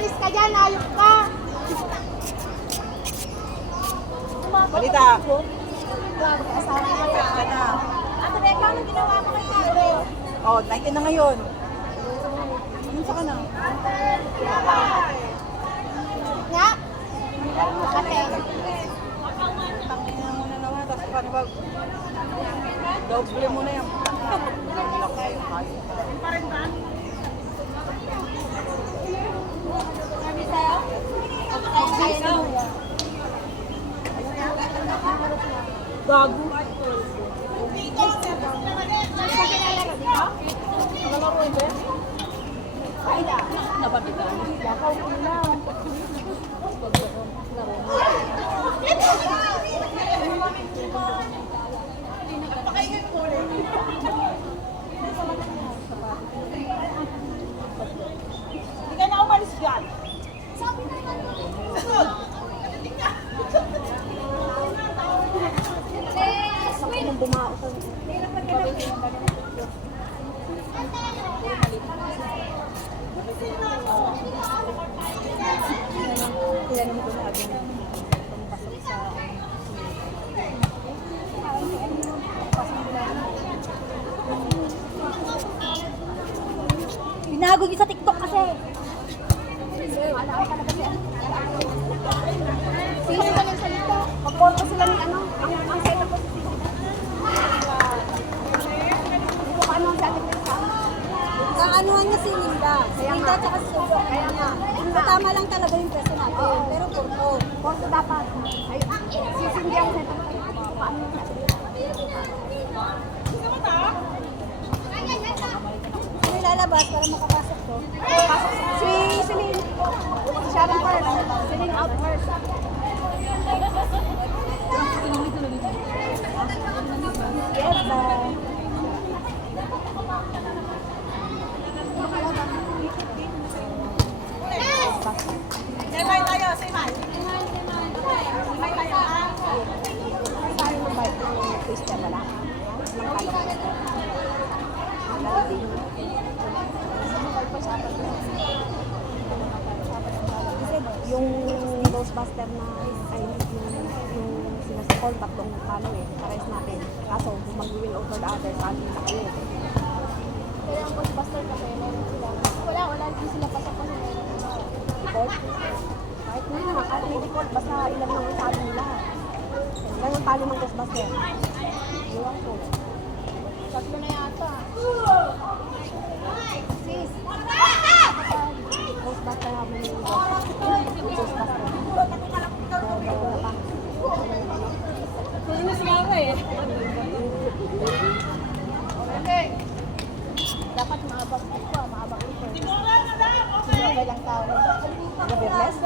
umalis ka dyan, ayok ka. Balita. Asawa ko Ka yan. na. Ate Becca, anong ginawa mo kay Karo? Oh, 19 na ngayon. Ano ka na? Nga? Ate. Tangin na muna naman. Tapos paano ba? Doble mo na yan. Gago. Napabitan. Yakaw ko lang. Hindi ka na umalis dyan. Sakit ng bumao sa Kaya naman ko na agad pumpasok sa binago niyo sa TikTok kasi. Wala ka talaga siya. Sino ba yung salita? Pag-photo sila ni ano? Ang set up ko. Hindi ko paano ang sa ating Kaanuhan na si Linda. Si Linda at si Sobo. Kaya nga. So, tama lang talaga yung presyo natin. Pero porto. Photo dapat. Ay, sisindi ang set up ko. Paano yung set up? Sino ilalabas para makapasok to? Pasok si Celine. Si Sharon first. Celine out first. Yes, Semay tayo, semay. Saan yung bike ng twister wala? Kasi yung Ghostbuster na ay yung sinasakol tatlong ano eh, pares natin. Kaso kung mag-win over the other, paano na kayo? Kaya ang Ghostbuster kasi meron sila. Wala, hindi sila pasok ko default. Kahit na, kahit may default, basta ilan lang ang talo nila. Ilan ang talo ng Ghostbuster? Iwan ko. Tatlo na yata. Sis! Ghostbuster habang yung Ghostbuster. Dalawa pa. Sino si Mama eh? Dapat maabang ito, maabang ito. Sinabay lang tao. Gaberles?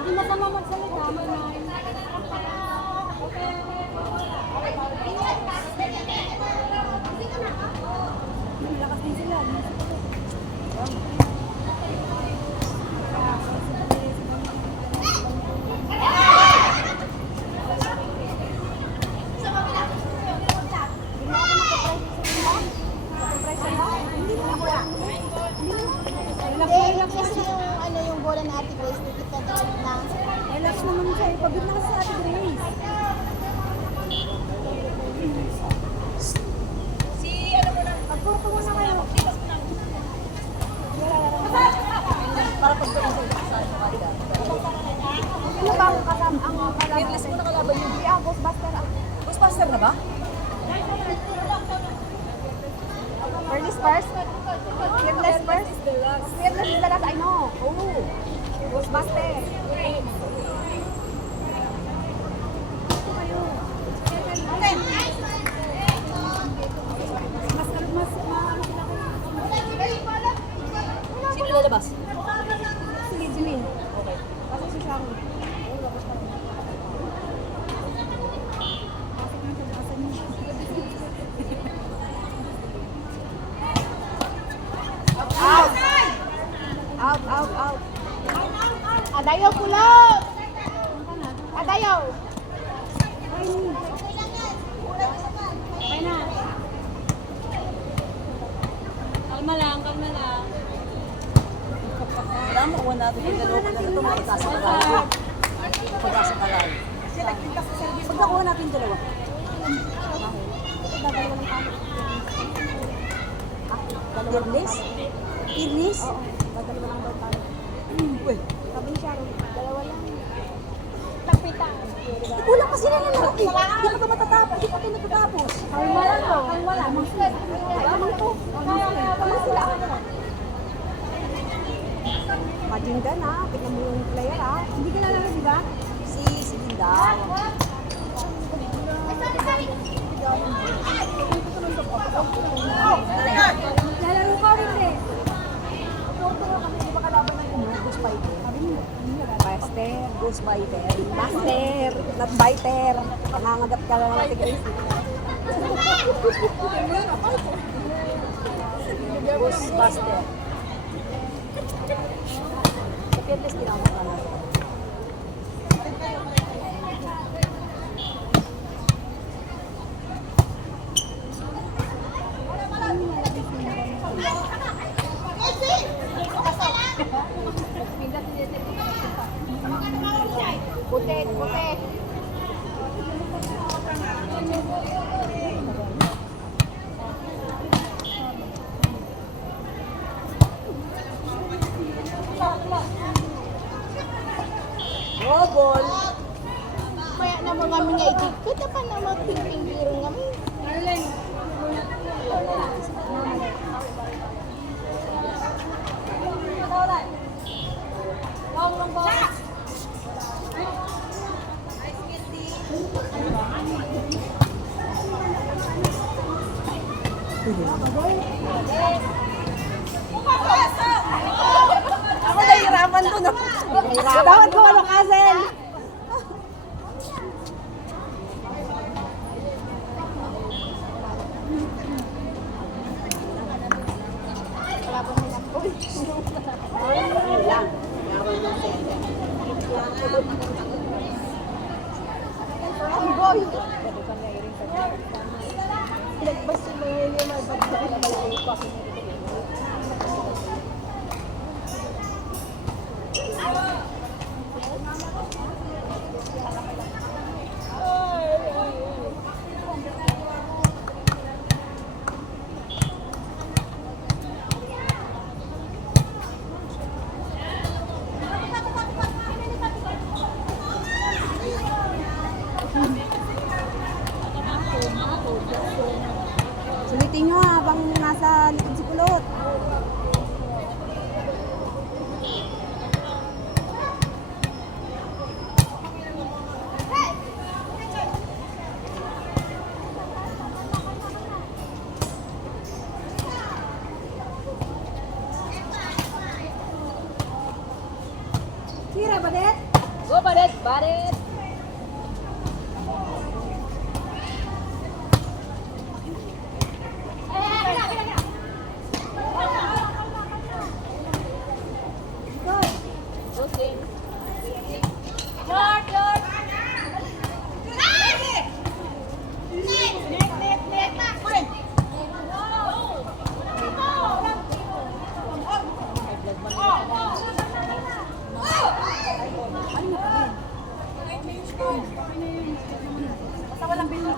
Hindi masama magsalita. Malakas din sila. Relax kasi yung ano yung bola na Ate Grace, titikad na. Relax naman siya. Pagod na kasi sa Ate Grace. Pagporto mo na kayo. Para pagdating sa kanila. Ano ba ang kasama ang kalaban? Fearless mo nakalaban yung Hindi, Ghostbuster. Ghostbuster na ba? Fearless first? Fearless first? Fearless is the last, I know. Oh, Ghostbuster. Sino lalabas? Si Jimin. Okay. Kasi si Shang. Out. Adayaw pulot! Adayaw! Kalma lang, kalma lang. Alam mo, kuha natin yung dalawa na ito, mag-asa ka lang. Mag-asa ka lang. Pag nakuha natin yung dalawa. Dadalawa ng talo. Irnis? Irnis? Oo, dadalawa lang daw talo. Uy, Sabi ni Sharon, dalawa lang. Tapitan. kulang pa sila ng laro eh. Di pa ito matatapos. Di pa ito natatapos. Kalma lang to. Kalma lang. Lamang to. Lamang sila. Majinda na. Tingnan mo yung player ah. Hindi ka nalala, di ba? Si Linda. Lalaro ka rin eh. Di ba kalaban ng Ghost Fighter? Master. Ghost Fighter. Master. Not biter. Nangangagat ka lang natin Grace. Ghost Buster. Sa Fearless din ako talaga. Putek, putek. Robol. Kaya naman kami nga itik. Kita pa na magping-ping biro kami. Ako nahihirapan to, no? Dapat ko ano kasen. Sulitin nyo habang nasa likod si Kulot. Kira, Badet? Go, Badet! Badet! Okay. Short, short! Basta walang bill.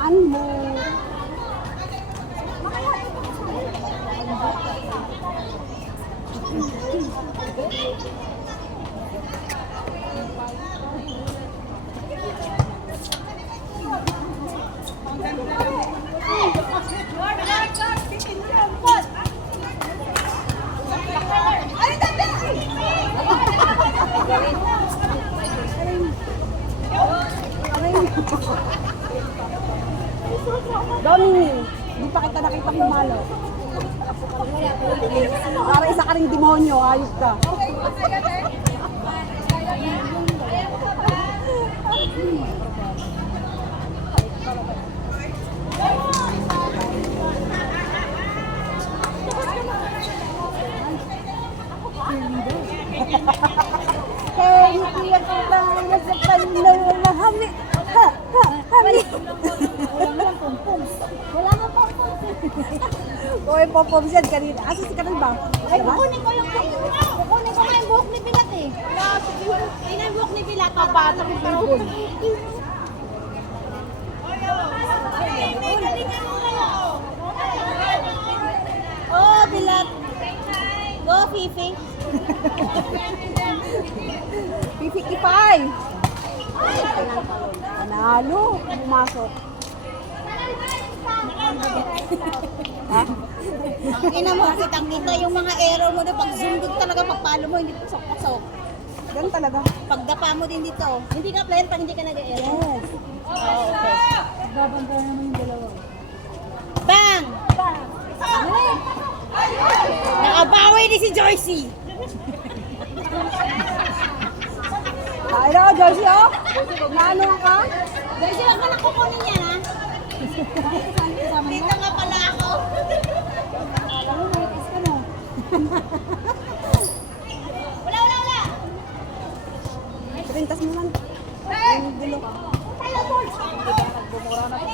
Ano mo? Domini, hindi pa kita nakita pumalo. Para isa ka ring demonyo, ayos ka. yung pop-pops yan kanina. Asa si Kanal ba? Ay, kukunin ko yung kukunin ko nga yung buhok ni Bilat eh. Ay, yung buhok ni Bilat. Pabata ko pero. Oh, Bilat. Go, Fifi. P55. Panalo. Pumasok. Ha? Ina mo, kitang kita yung mga arrow mo na pag zoom doon talaga pagpalo mo, hindi pasok-pasok. Ganun talaga. Pagdapa mo din dito. Hindi ka player pag hindi ka nag-arrow. Yes. Oh, okay. Babantayan naman yung dalawa. Bang! Nakabawi ni si Joycey. Kaya na, Joyce, oh. Naano ka? Joycey, wag ka na kukunin yan, ha? Dito nga pala ako. Alam mo, maitis ka na. Wala. Pintas mo lang. Yung dulo ka. Nagbumura na po.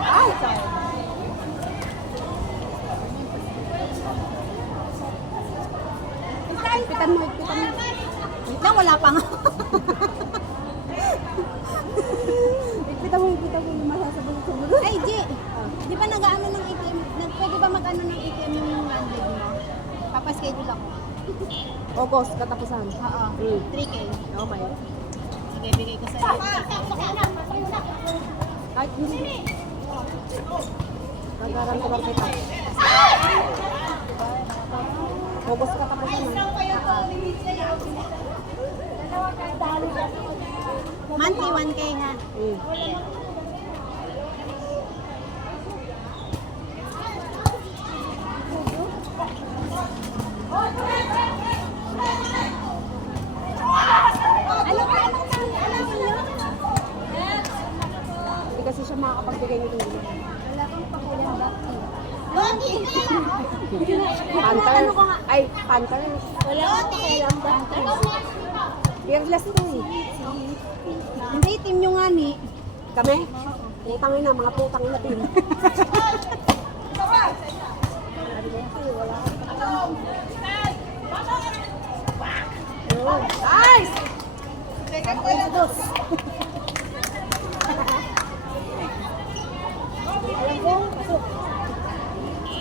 Ay, sorry. Ipitan mo. Wait lang, wala pa nga. Ipitan mo yung masasabog sa bulo. Ay, G. Di ba nag-ano ng ATM? Pwede ba mag-ano ng ATM yung landed mo? Papaschedule ako. August, katapusan. Oo. 3K. Okay. Sige, bigay ko sa'yo. Kahit hindi. Nagarantulan kita. August, katapusan. Monthly 1K ha. Hindi kasi siya makakapagbigay nito. Wala kang pakulang bakti. Loti! Panther. Ay, Panther. Wala kang pakulang bakti. Fearless to eh. Hindi, team nyo nga ni. Kami? Putangin na, mga putangin na din. Nice!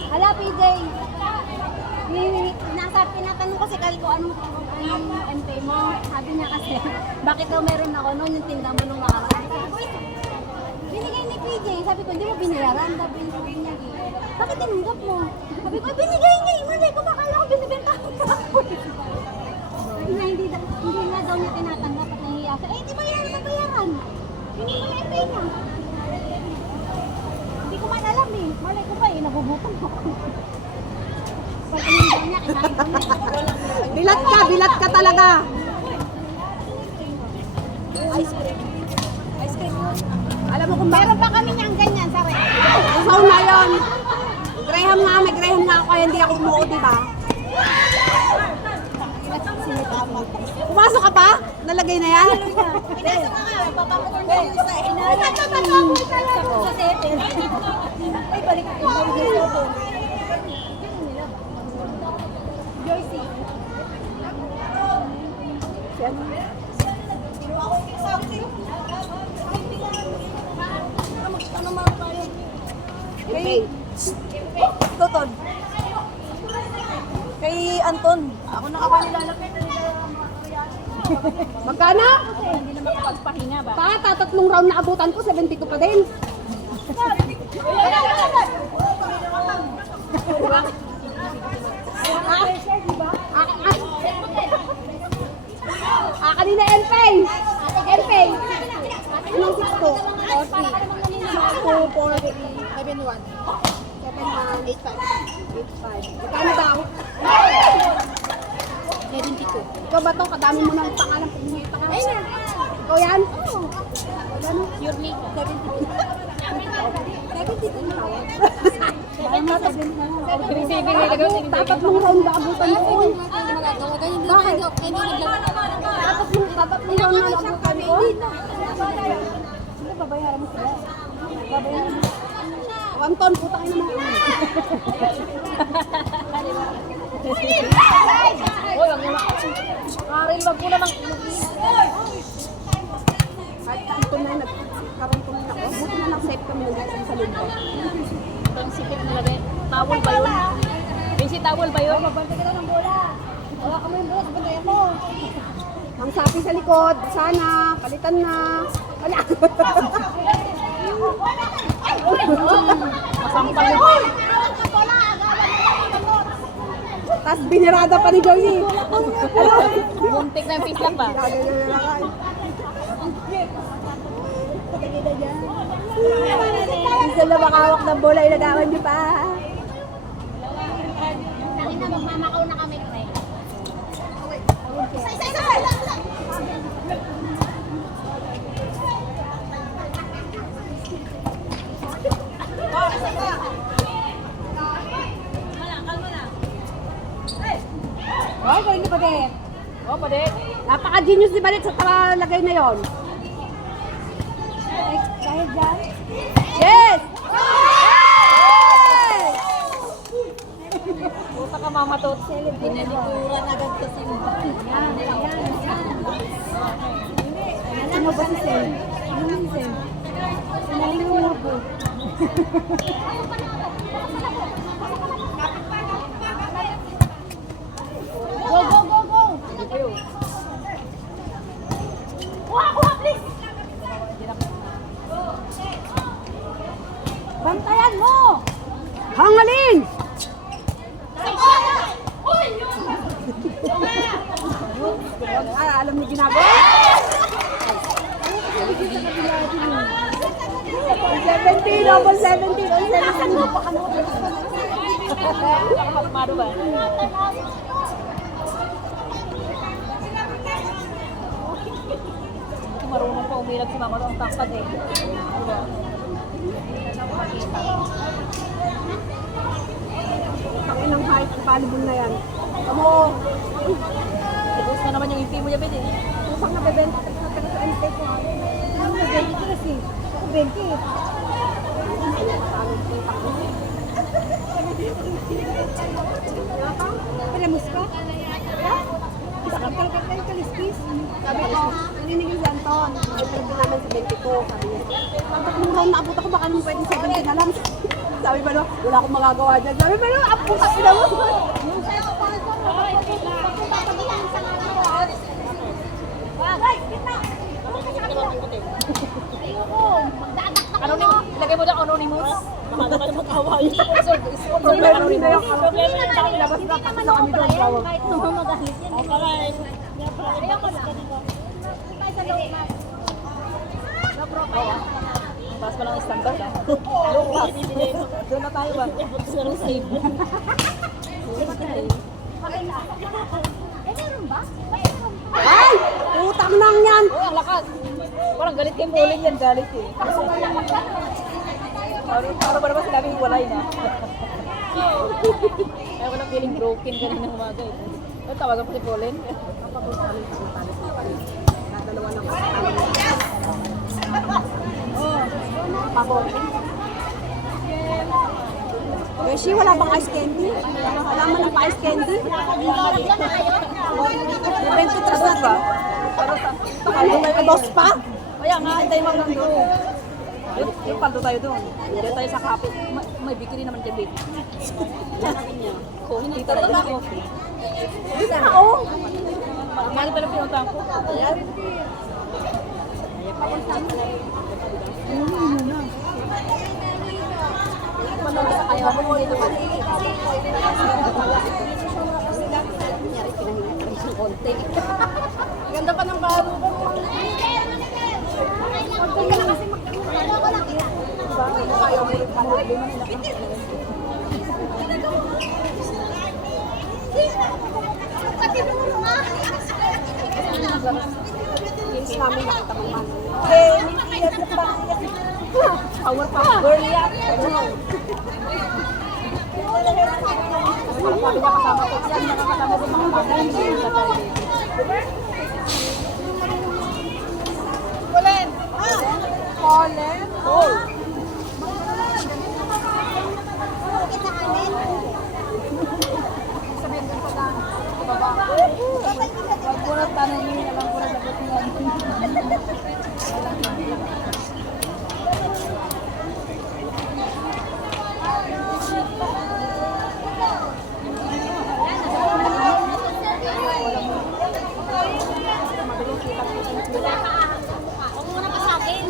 Hala, PJ. Tinatanong ko si Kal ko anong MP mo. Sabi niya kasi, bakit daw meron ako noon yung tinda mo nung nakaraan. Binigay ni PJ. Sabi ko, hindi mo binayaran. Sabi niya, bakit tinanggap mo? Sabi ko, binigay niya. Hindi ko makala ko binibenta ko. Sabi niya, hindi nga daw niya tinatanggap at nahihiya siya. Eh, di ba yan nabayaran? Hindi mo na MP niya. Hindi ko man alam eh. Malay ko pa eh, nabubutan ako. Pag inindaw niya, kinain ko na eh. Bilat ka talaga. Ice cream. Ice cream. Alam mo kung bakit? Meron pa kami niyang ganyan sa rep. Usaw na yun. Graham nga, may Graham nga ako kaya hindi ako umuo, di ba? Pumasok ka pa? Nalagay na yan? Pinasok ka nga, papapakon ko yung isa eh. Papapakon talaga. Sa 7. Ay, balik ko. Joycey. Si ano? Kay Totod. Kay Anton. Ako na ako nilalapit. Magkano? Hindi na makapagpahinga ba? Pa, tatatlong round na abutan ko, 70 ko pa din. Kanina LPay. LPay. Anong 6 ko? 40. 7-1. 8.5. Magkano daw? 72. Ikaw ba to? Kadami mo ng pangalan. Paghingi pangalan. Ikaw yan? Ano? Pure me. 72. 72 na tawag. Parang matagin na. Receiving na gano'n. Tatlong round na abutan ko. Hindi magagawa. Ganyan din Bakit? hindi naglaro. Tatlong round na nabutan ko. Sige, babayaran mo sila. Babayaran mo. O, Anton, putang ina mo. Uy, wag mo na. Karil, wag mo namang Kahit Anton na nagkaroon ko na ako. Buti na lang safe kami nandito sa loob. Ang sikip nalagay. Towel ba yun? Yung si towel ba yun? Babante ka na ng bola. Wala ka mo yung bola, bantayan mo. Ang sapi sa likod, sana, palitan na. Wala. Masampal yun. Tapos binirada pa ni Joyce. Muntik na yung face lang ba? Isa na makawak ng bola, ilagawan niyo pa. Kanina magmamakaw na kami, Craig. Ay, galing ni Badet. Oh, pwede. Napaka-genius ni Badet sa lagay na yon. Dahil dyan, Yes! Puta ka mamatot. pinalikuran agad kasi. Yan. Ano ba si Sen? Ano si Sen? Pinalikuran ko. Go, go, go, go! Kuha, please! Bantayan mo! Hangalin! Alam niyo ginagawa? 70, double 70. Nasaan mo pa ka na? Nakapagmado ba? Marunong pa umilag si mama ng tangkad eh. Diba? Ang inang height, volleyball na yan. Kamu, Tapos na naman yung MP mo niya, Ben eh. pusang nabebenta ka sa MT ko. Ano na 20 ka kasi? Ako 20 eh. Palamos ka? Isakal ka yung kaliskis. Sabi ko, naninigil si Anton. Ay, pwede namin sa 22. Sabi niya, tatlong round na abot ako, baka naman pwede 17 na lang. Sabi ba no, wala akong magagawa dyan. Sabi ba no, aputak sila mo. Lagay mo dyan anonymous. Baka naman mag-awa yun. Problema nila yung labas na kasi sa kami doon. Tawag. Kahit naman magalit yan. Ayoko na. Pass pa lang ang standard ah. Low pass. Doon na tayo ba? Zero save. Ay! Utang nang yan! Oh, ang lakas. Parang galit yung bowling yan, galit eh. Ano ba naman sinabing walay na? Ayaw ko lang feeling broken kanina ng umaga eh. Ano tawagan ko si Colin? Nadalawa lang kasi. Pabor. Beshi, wala bang ice candy? Wala man ng pa-ice candy? 23 ba? Pero sa... Dos pa? Kaya nga, tayo mag nandun. Yung paldo tayo doon. Hindi tayo sa kapit. May bikini naman dyan, babe. Hindi tayo doon ako. Oo. Mali pala pinuntahan ko. Ayaw mo ito kasi. Ganda pa ng baro ko. Ayaw mo rin Games namin nakita mo man. Power pa. Girl yan. Sabi niya kasama ko. Saan nakakasama sa mga bagay sa tayo. Olive? Oh. Kita amin. Sabihin ko pa lang. Baba. Wag mo na tanongin. Alam ko na sagot niya. Huwag mo na pa sa akin.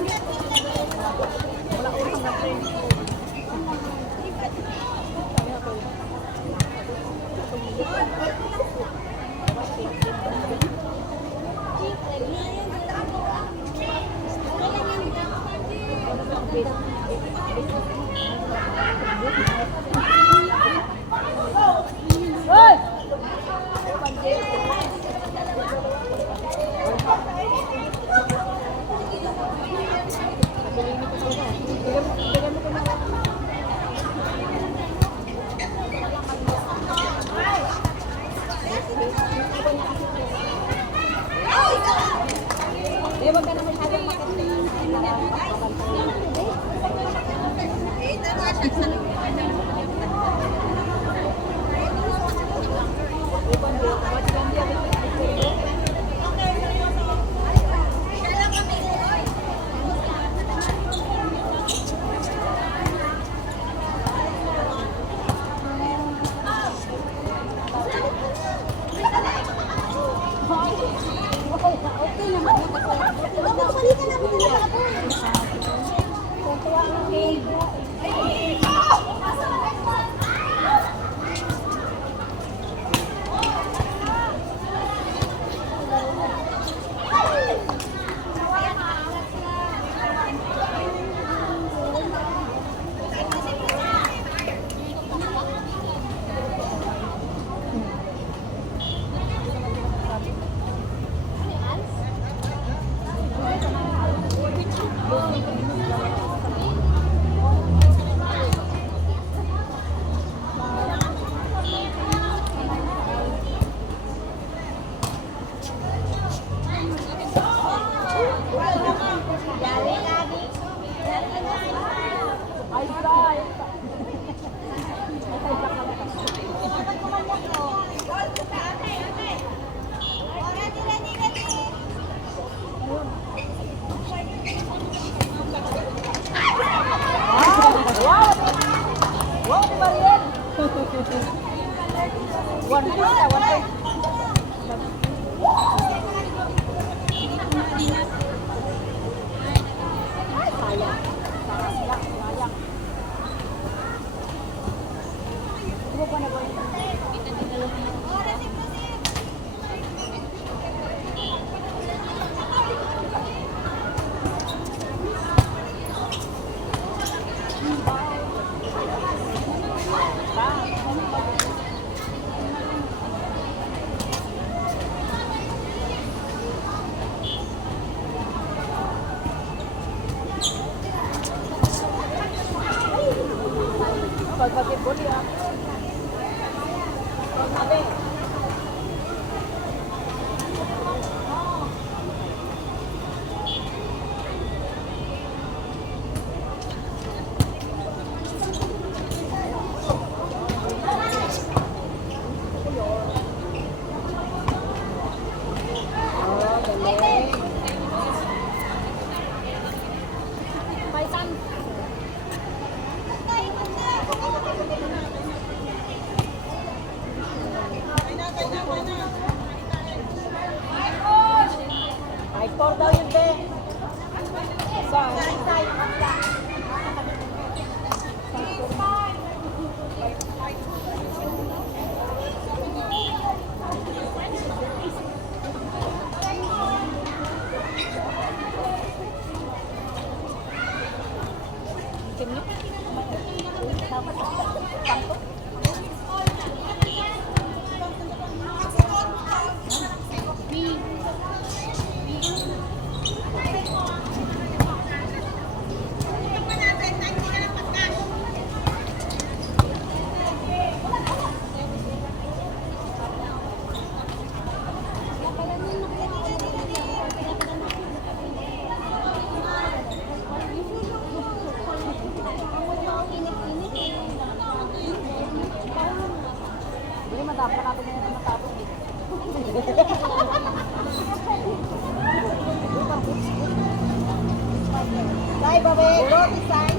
babe. Go, design.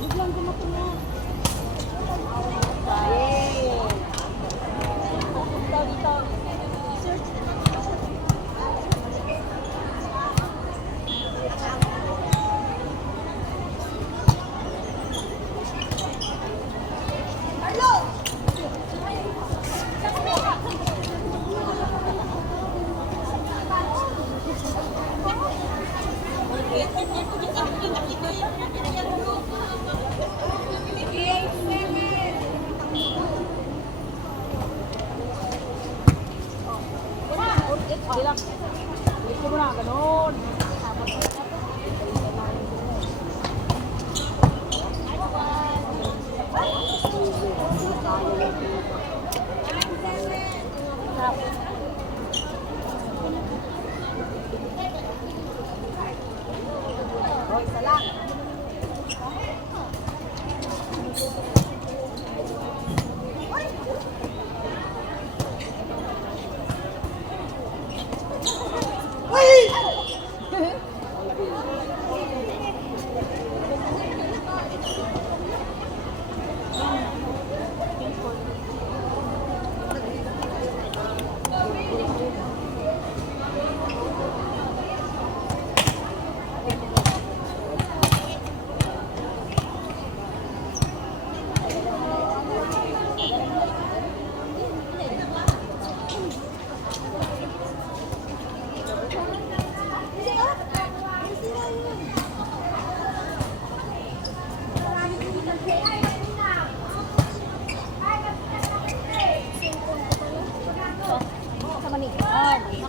Biglang gumapula.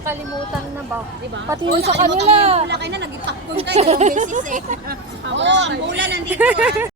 Nakalimutan na ba? Diba? Pati yung sa kanila. Wala kayo na, nag-itakbon kayo. Dalawang beses eh. Oo, ang bulan nandito.